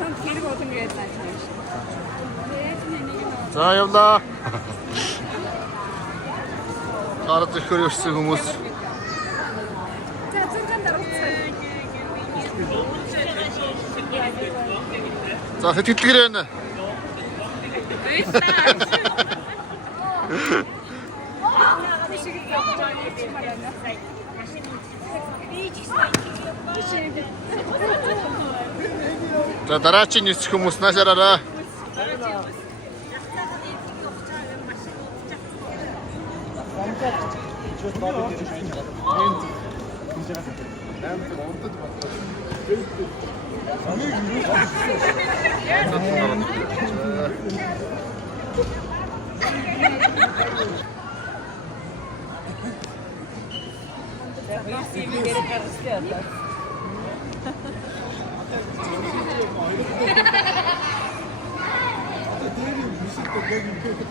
чамд хэрэг олон гэж зааж байна шүү. За явлаа. Гард ихээр өссөн хүмүүс. За зургаан дарууцгаа. За сэтгэлгэр байна. За дараагийн нисэх хүмүүс наашаараа.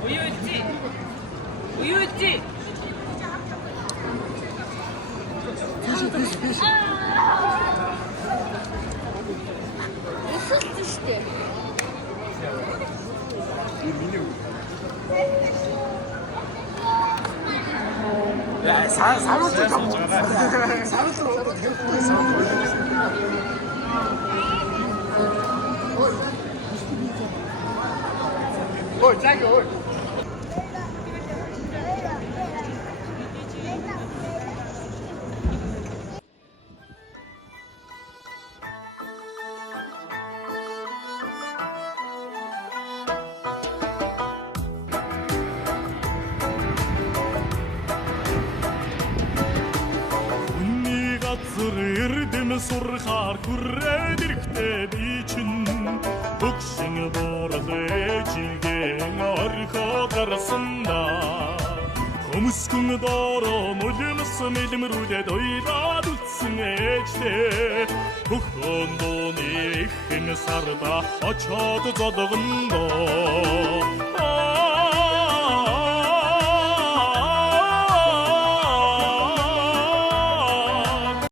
우유 있지? 우유 있지? Исэс düştü. 야, 사무도 좀 사무도 ôi, trái rồi. Irdim surxar kurred irkte biçin Bukşin borlı cilgen arka karasında Komuskun daran ölümsün elimrude doyra tutsun eçte Bukhondon ihin sarda açadı zadığında